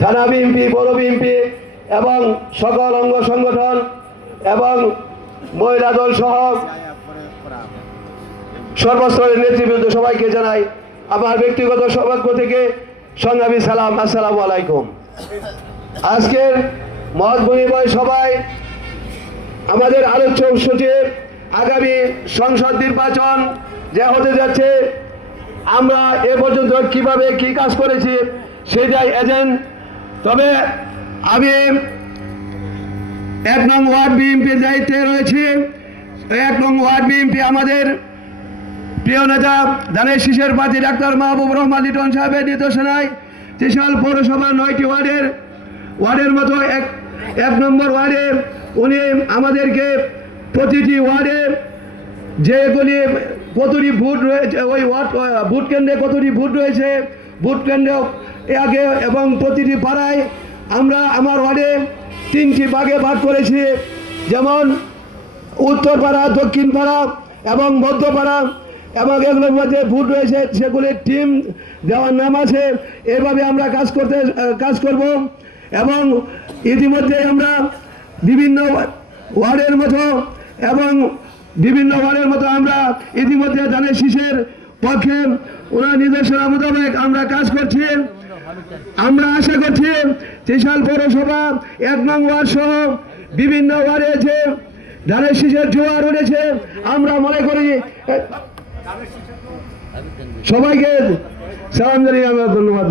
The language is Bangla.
থানা বিএনপি, পৌর বিএনপি এবং সকল অঙ্গ সংগঠন এবং মহিলা দল সহ সর্বস্তরের নেতৃবৃন্দ সবাইকে জানাই আমার ব্যক্তিগত সৌভাগ্য থেকে সংগ্রামী সালাম। আসসালামু আলাইকুম। আজকের মত বিনিময় সভায় আমাদের আলোচ্য সচিব আগামী সংসদ নির্বাচন যে হতে যাচ্ছে, আমরা এ পর্যন্ত কিভাবে কি কাজ করেছি সেটাই এজেন্ট। তবে আমি 1 নং ওয়ার্ড বিএনপির দায়িত্বে রয়েছি। 1 নং ওয়ার্ড বিএনপি আমাদের প্রিয় নেতা ধানের শীষের প্রার্থী ডাক্তার মাহবুব রহমান লিটন সাহেবের নির্দেশনায় ত্রিশাল পৌরসভার 9টি ওয়ার্ডের মতো এক নম্বর ওয়ার্ডে উনি আমাদেরকে প্রতিটি ওয়ার্ডে যেগুলি কতটি ভোট রয়েছে, ওই ভোট কেন্দ্রে কতটি ভোট রয়েছে, ভোট কেন্দ্র আগে এবং প্রতিটি পাড়ায় আমরা আমার ওয়ার্ডে 3টি ভাগে ভাগ করেছি। যেমন উত্তরপাড়া, দক্ষিণ পাড়া এবং মধ্যপাড়া, এবং এগুলোর মধ্যে ভোট রয়েছে সেগুলির টিম দেওয়ার নাম আছে। এভাবে আমরা কাজ করব এবং ইতিমধ্যে আমরা বিভিন্ন ওয়ার্ডের মতো আমরা ইতিমধ্যে ধানের শীষের পক্ষে ওনার নির্দেশনা মোতাবেক আমরা কাজ করছি। আমরা আশা করছি ত্রিশাল পৌরসভা 1 নং ওয়ার্ড সহ বিভিন্ন ওয়ার্ডে যে ধানের শীষের জোয়ার উঠেছে, আমরা মনে করি সবাইকে সালাম জানিয়ে আমরা ধন্যবাদ।